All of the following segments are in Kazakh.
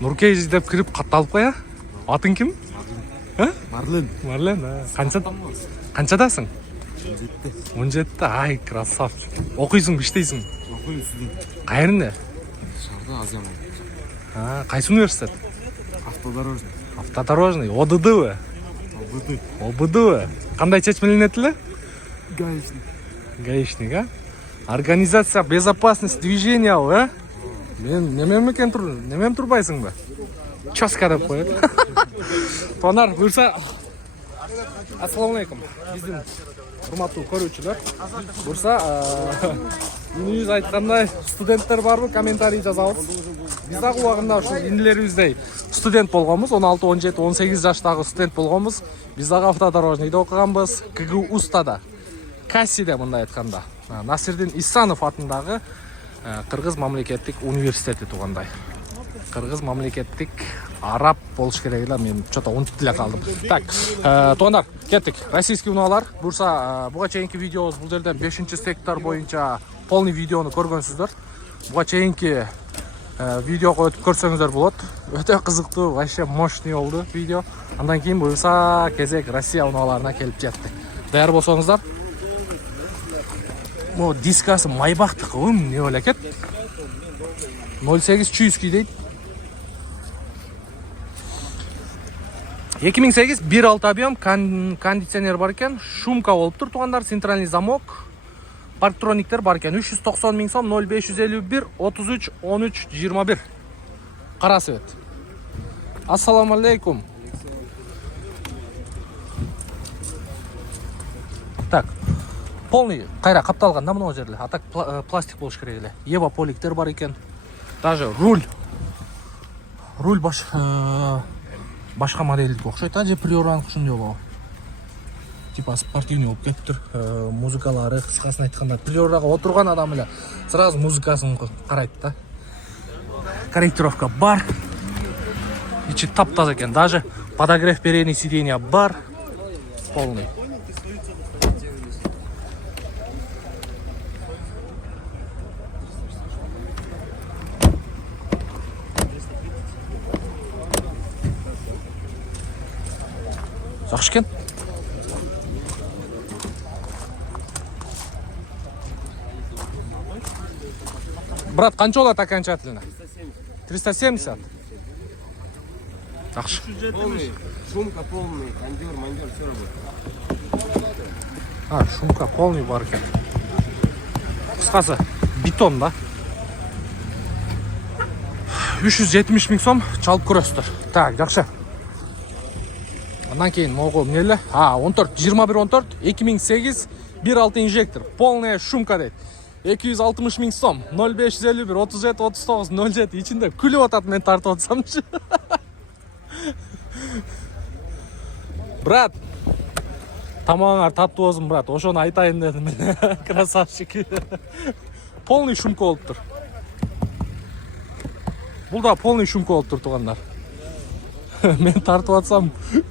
Нуркейжи деп кирип катталып коя. Атың ким? Марлен. Марлен. Канчадасың? 17. Ай, красавчик. Окуйсуңбу, иштейсиңби? Окуйм студент. Кайерде? Шаарда Азия мамлекети. Кайсы университет? Автодорожный. Автодорожный. ОДДбы? ОБДбы. Кандай чечмеленет эле? Гаишник. Гаишник, Организация безопасности движения, Мен немем турбайсыңбы? Чоска деп коет. Тонар, буйрса. Ассаламу алейкум. Биздин урматтуу көрүүчүлөр. Буйрса, үнүбүз айткандай студенттер барбы? Комментарий жазабыз. Биз дагы убагында ушул инилерибиздей студент болгонбуз. 16, 17, 18 жаштагы студент болгонбуз. Биз дагы автодорожныйда окуганбыз. КГУ Устада. Кассиде мындай айтканда. Насирдин Исанов атындагы Кыргыз мамлекеттик университети тугандай. Кыргыз мамлекеттик араб болуш керек эле, мен чото унутуп эле калдым. Так, туугандар, кеттик. Российский унаалар. Бурса, буга чейинки видеобуз бул жерден 5-сектор боюнча полный видеону көргөнсүздөр. Буга чейинки видеого өтүп көрсөңүздөр болот. Өтө кызыктуу, вообще мощный болду видео. Андан кийин буюрса кезек Россия унааларына келип жетти. Даяр болсоңуздар. Бу дискасы Майбахтыкы, эмне элекет? 08 Чуйский дейт. 2008 1.6 объем, кондиционер бар экен, шумка болуп тур туугандар, центральный замок, парктрониктер бар экен. 390 миң сом, 0551 33 13 21. Кара свет. Ассаламу алейкум. Так, полный кайра капталган да мына жерде. А так пластик болуш керек эле. Ева поликтер бар экен. Даже руль башка моделдик окшойт, же приоранг ушундай болобу. Типа спортивный болуп кетиптир. Музыкалары, кыскасын айтканда, приорага отурган адам эле сразу музыкасын карайт да. Корректировка бар. Ичи таптаза экен. Даже подогрев передних сиденья бар. Полный. Жакшы экен. Брат, канча болот окончательно? 370. Жакшы. Полный. Шумка полный. Кондер, все работает. Шумка полный бар экен. Кыскасы, бетон да. 370 миң сом чалып көрөсүздөр. Так, жакшы. Андан кейін могу эмне эле? 14, 21-14, 2008, 1.6 инжектор, полная шумка дейт. 260 миң сом, 0551, 37, 39, 07, ичинде күлүп атат мен тартып атсамчы. Брат, тамагыңар таттуу болсун, брат, ошону айтайын дедим мен. Красавчик. Полный шумка болуп тур. Бул да полный шумка болуп тур туугандар. Мен тартып атсам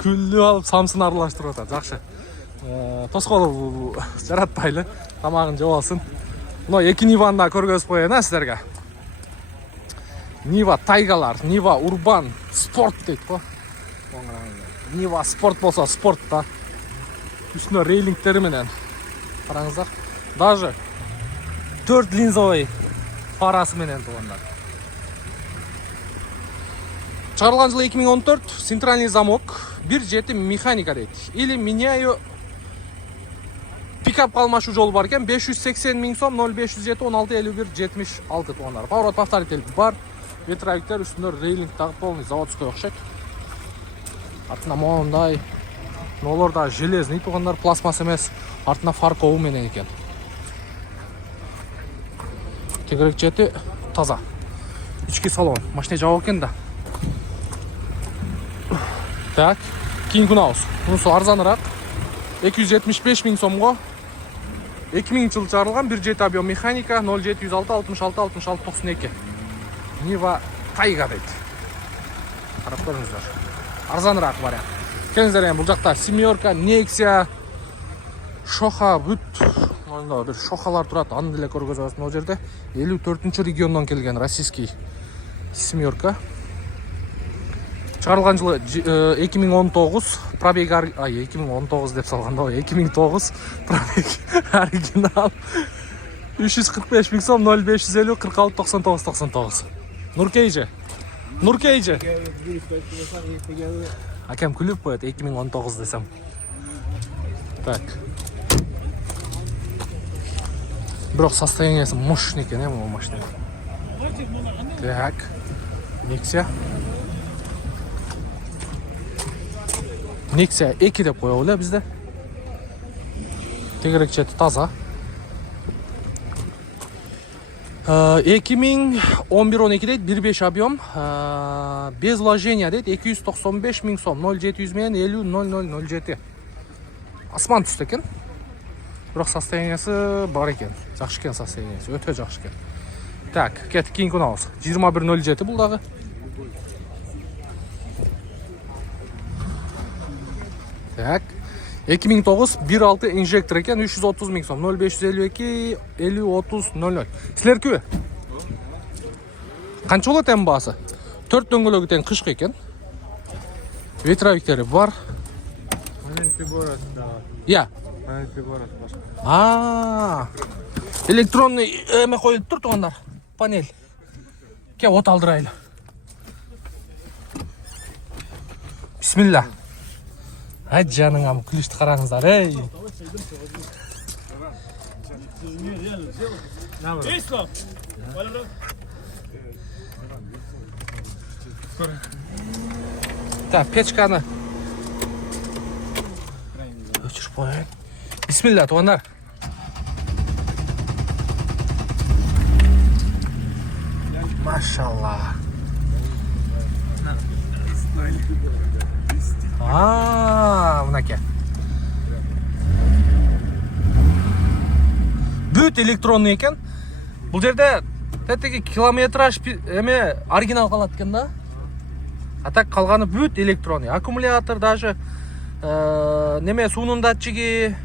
күлүп алып самсын аралаштырып атат. Жакшы. Тоскоолу жаратпайлы. Тамагын жеп алсын. Мына эки Ниваны да көргөзүп коеюн сиздерге. Нива Тайгалар, Нива Урбан Спорт дейт го. Нива Спорт болсо спорт да. Үстүнө рейлингтери менен. Караңыздар. Даже 4 линзовый фарасы менен туугандар. Чыгарылган жылы 2014, центральный замок, 1.7 механика дейт. Или меняю пикап калмашуу жол бар экен, 580 миң сом, 0507 16 51 76 туугандар. Поворот повторитель бар. Ветровиктер үстүндө рейлинг дагы полный заводской окшойт. Артына мондай. Нолор да железный туугандар, пластмасс эмес. Артына фар кобу менен экен. Тегерекчети таза. Ички салон, машина жабык экен да. Так, кийин күнабыз. Мунусу арзаныраак. 275 миң сомго. 2000 жыл чыгарылган 1.7 объем механика 0706 66 66 92. Нива Тайга дейт. Карап көрүңүздөр. Арзаныраак вариант. Келиңиздер, эми бул жакта семерка, Nexia, Шоха, бүт мында бир шохалар турат. Аны деле көргөзөбүз. Бул жерде 54-региондон келген российский Семерка. Шығарылған жылы 2019, пробег 2019 деп салғанда, 2009 пробег оригинал 345 000 сом, 0550 46 99 99. Нуркейже. Акам күліп қояды 2019 десем. Так. Бірақ состояниесі мощный екен, бұл машина. Так. Nexia 2 деп қоя бізде. Тегерекчеті таза. 2011-12 дейді, 1.5 объем, без вложения дейді, 295 000 сом, 0700 мен 50 0007. Асман түсті екен. Бірақ состояниесі бар екен. Жақшы екен состояниесі, өте жақшы екен. Так, кеттік кейін күн ауыз. 21.07 бұл дағы. Так, 2009 1.6 инжектор екен, 330 000 сом, 0552 50 30 00. Сілер көе? Қанша болады әм басы? 4 дөңгелегітен қышқы екен. Ветровиктері бар. Я. Электронный әме қойылып тұр тұғандар. Панель. Ке, от алдырайлы. Бисмилла. Жаның амы күлішті қараңыздар, ей. Так, печканы өчіріп қойын. Бисмилла, туғандар. Машалла. Мынаке. Бүт электронный екен. Бұл жерде тәттегі километраж оригинал қалады екен да. А так қалғаны бүт электронный. Аккумулятор даже, суының датчиги,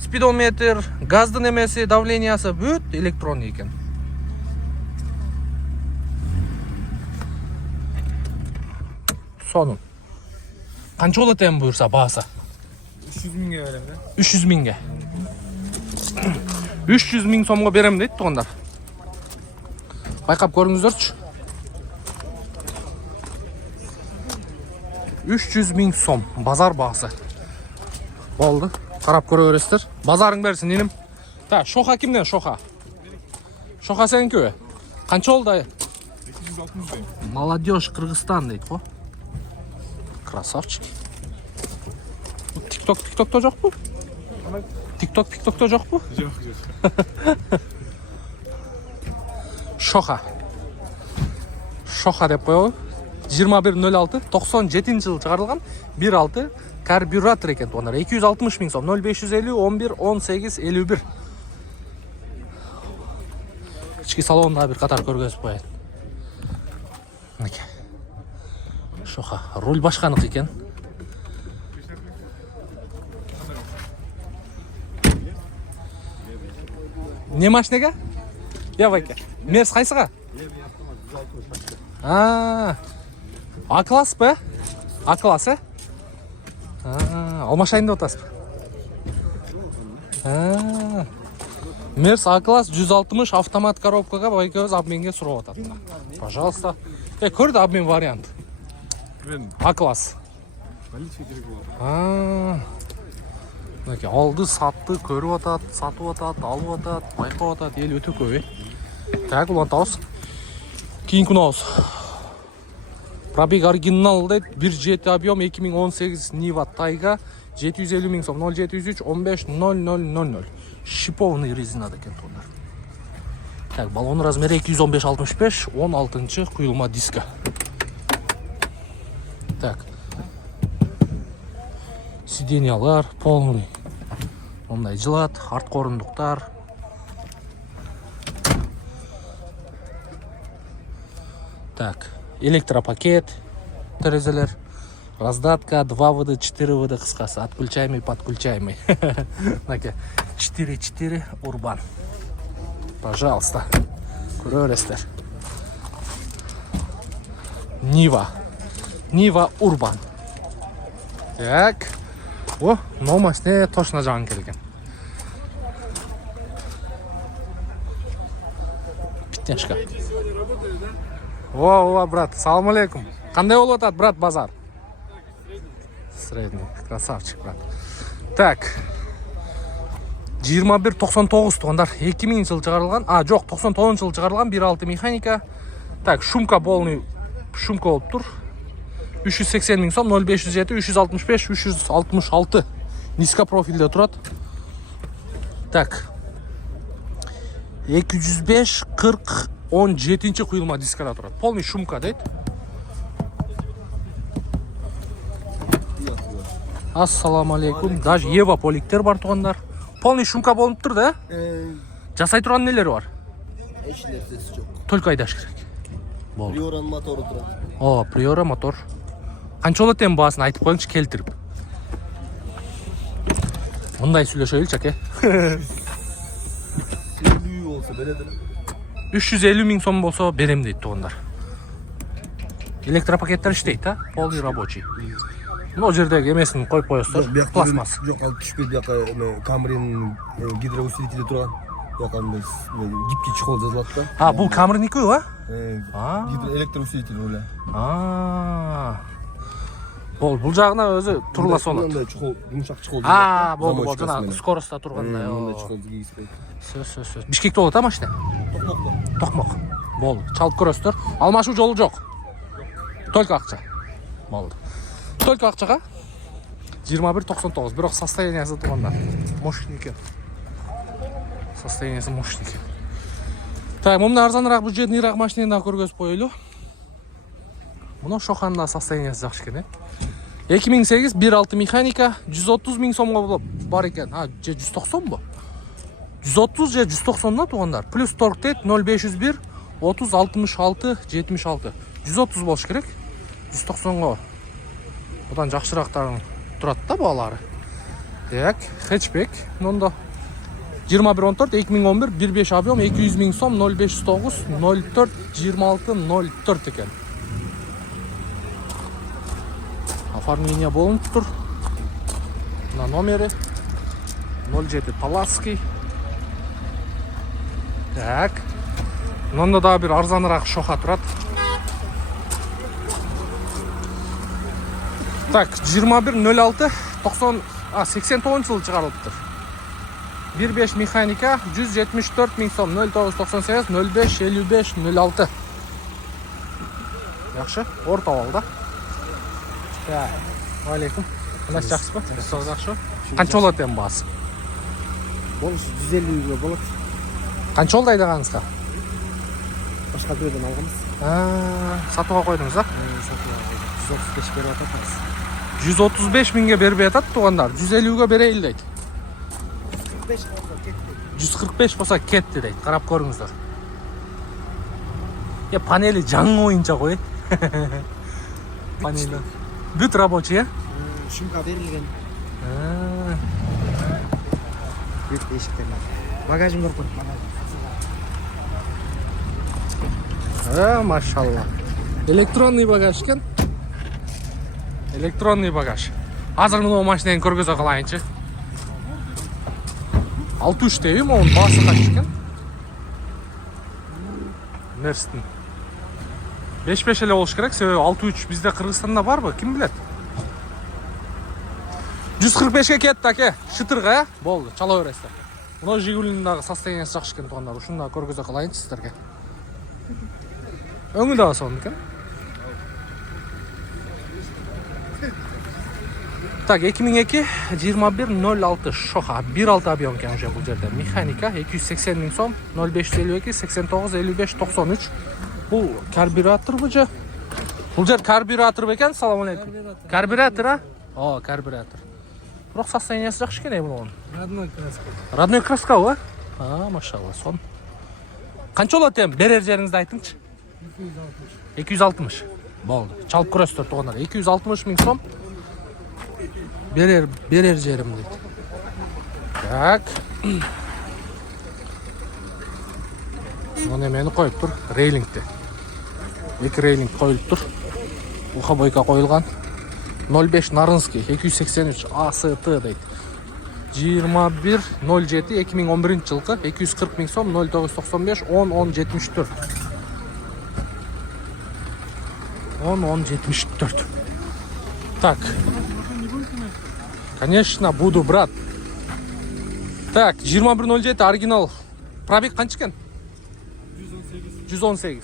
спидометр, газды немесе давлениясы бүт электронный екен. Соның. Қанша болады әм бұйырса бағасы? 300 000-ге берем да. 300 000-ге. 300 000 сомға берем дейді тұғандар. Байқап көріңіздерші. 300 000 сом базар бағасы. Болды. Қарап көре бересіздер. Базарың берсін, енім. Та, шоқа кімден шоқа? Шоқа сен көе? Қанша олды? 260 000. Молодежь Қырғызстан дейді қо. Красавчик. Тикток-то жоқ бұ? Тикток-то жоқ бұ? Жоқ. Шоқа деп қойы. 21.06, 97 жыл шығарылған 1.6 карбюратор екен туғандар. 260 000 сом, 0550 11 18 51. Ішкі салонда бір қатар көргізіп қойын. Шоқа, руль башқанық екен. Не машинеге? Я байке. Мерс қайсыға? А-класс бі? А-класс, ә? Алмашайында отасыз бі? Мерс А-класс 160 автомат коробкаға байкөз обменге сұрау отады. Пожалуйста. Көрді обмен вариант. А-класс. Алды, сатты, көріп отады, сатып отады, алып отады, байқап отады, ел өте көбе. Так, ұлан тауыз. Кейін күн ауыз. Пробег оригинал дейді, 1.7 объем, 2018 Нива Тайга, 750 000 сом, 0703 15 0000. Шипованный резинада екен туғандар. Так, баллон размері 215-65, 16-шы құйылма диска. Так. Сиденьялар полный. Ондай жылат, артқы орындықтар. Так, электропакет, терезелер, раздатка, 2 ВД, 4 ВД қысқасы, отключаемый, подключаемый. 4.4 Урбан. Пожалуйста, көререстер. Нива Урбан. Так. О, мына машина точно жаңы келген. Пятнешка. О, брат, салам алейкум. Қандай болып атат, брат, базар? Средний. Красавчик, брат. Так. 2199 туғандар. 2000 жыл шығарылған. Жоқ, 99 жыл шығарылған 1.6 механика. Так, шумка болный. Шумка болып тұр. 380 мың сом, 0507, 365, 366. Низко профильде тұрады. Так. 205, 40, 17 құйылма дискада тұрады. Полный шумка дейді. Ассаламу алейкум. Даже Ева поликтер бар туғандар. Полный шумка болып тұр да? Жасай тұрған нелері бар? Еш нәрсесі жоқ. Только айдаш керек. Приоран моторы тұрады. О, Приора мотор. Қанша болады ең басын айтып қойыңызшы келтіріп. Мұндай сөйлешейлік әке. 50 болса береді. 350 мың сом болса берем дейді туғандар. Электропакеттер іштейді, полный рабочий. Бұл жердегі емесін қойып қойыстыр, пластмасс. Жоқ, ал түшпеді яқа Камрин гидроусилителі тұрған. Яқа гипки чехол жазылады да. Бұл Камриннікі ва? Электроусилитель оля. Бұл жағына өзі тұрла солады. Мынандай чехол, жұмшақ чехол. Болды, жаңа скоростта тұрғанда. Мынандай чехол кигізіп. Сөз. Бишкекте болады машина? Тоқмақ. Болды, чалып көресіздер. Алмашу жолы жоқ. Только ақша. Болды. Только ақшаға 21.99. Бірақ состояниясы туғанда. Мощный екен. Состояниясы мощный екен. Так, мұмны арзанырақ бюджетныйрақ машинені көргөзіп қойылу. Мұны шоқанда состояниясы жақсы екен. 2008 1.6 механика 130 мың сомға бар екен. 190 ба? 130 же 190-на туғандар. Плюс торг тет 0501 30 66 76. 130 болшы керек. 190-ға. Одан жақшырақтарын тұрады да бағалары. Так, хэтчбек. Мұнда 2114 2011 15 объем 200 мың сом 0509 04 26 04 екен. Оформление болынып тұр. На номері 07 Палацкий. Так. Мұнда да бір арзанырақ шоқа тұрады. Так, 2106 89 жыл шығарылып тұр. 15 механика 174 мың сом 0998 05 55 06. Жақшы, орта алда. Алейкум. Қандай жақсы ба? Сол жақсы. Қанша болады ең басы? Бұл 150 болады. Қанша олды айдағаныңызға? Башқа бөлден алғанбыз. Сатуға қойдыңыз, да? Сатуға 135 беріп ататыңыз. 135 мыңға бербей атат туғандар. 150-ге берейіл дейді. 145 болса кетті дейді. Қарап көріңіздер. Панели жаңы ойынша қой. Панели. Бүт рабочий, Шумка берілген. Бүт ешіктен. Багажын көріп Машалла. Электронный багаж екен. Электронный багаж. Азыр мұны машинаны көргөзө қалайыншы. 63 дейім, оның басы қаш екен. Мерстің. 5-5 еле болуш керек, себебі 63 бізде Қырғызстанда бар ба? Кім білет? 145-ке кетті, әке. Шытырға, болды, чала өресті. Мұны Жигулиндағы состояниясы жақшы екен туғандар. Ушында көргөзө қалайыншы сіздерге. Өңі дағы соны екен. Так, 2002 2106 шоқа 1.6 объем екен уже бұл жерде. Механика 280 мың сом 0552 89 55 93. Бұл карбюратор бұл же. Бұл жер карбюратор бекен, салам алейкум. Карбюратор, О, карбюратор. Бірақ состояниясы жақсы екен бұл оның. Родной краска. Родной краска ба? Машалла, сон. Қанша болады ең? Берер жеріңізді айтыңызшы. 260. Болды. Чалып көресіздер туғандар. 260 мың сом. Берер жерім дейді. Так. Оны мені қойып тұр. Рейлингте. Екі рейлинг қойылып тұр. ухабойка коюлган. 05 Нарынский 283 AST дейт. 21.07 2011 жылкы 240 000 сом 0995 10 74. 10 74. Так. Конечно, буду, брат. Так, 21.07 оригинал. Пробег канча экен? 118.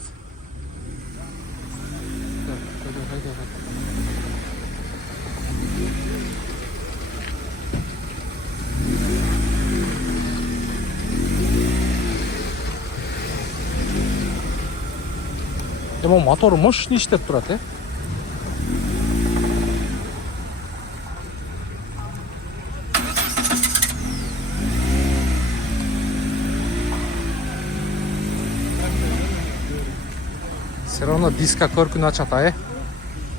Эмо мотору мощный иштеп турат, э? Все равно диска көркүн ачат, э?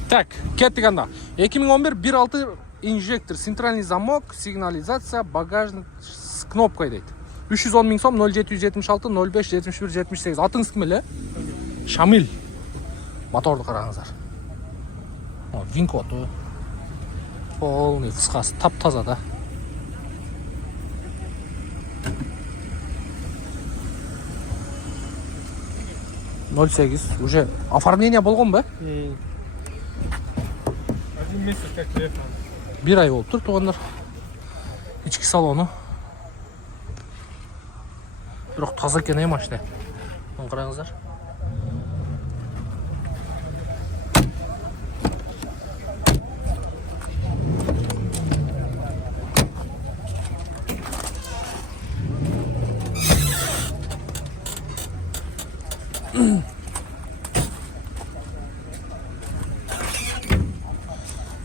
Так, кеттик анда. 2011 1.6 инжектор, центральный замок, сигнализация, багажник с кнопкой дейт. 310 000 сом 0776 05 71 78. Атыңыз ким эле? Шамил. Моторду караңыздар. О, винкоту. Полный кыскасы, таптаза да. Уже оформление болгон бе? Один месяц как приехал. Bir ay болуп тур туугандар. Ички салону. Бирок таза экен машина. Муну караңыздар.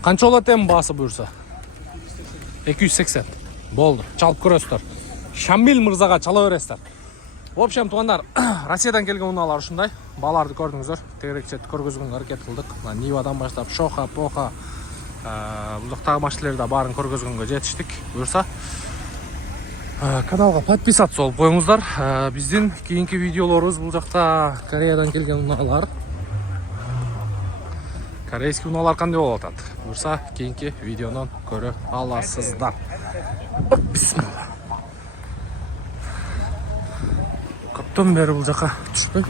Канча болот эми баасы буюрса? 280. Болду. Чалып көрөсүздөр. Шамил мырзага чала бересиздер. В общем, туугандар, Россиядан келген унаалар ушундай. Бааларды көрдүңүздөр. Тегерекчетти көргөзгөнгө аракет кылдык. Нивадан баштап Шоха, Поха, бул жактагы машиналерди баарын көргөзгөнгө жетиштик. Буюрса, каналга подписаться болуп коюңуздар. Биздин кийинки видеолорубуз бул жакта Кореядан келген унаалар. Корейский унаалар кандай болуп атат? Буюрса, кийинки видеонун көрө аласыздар. Бисмилла. Көптөн бери бул жака түшпөй.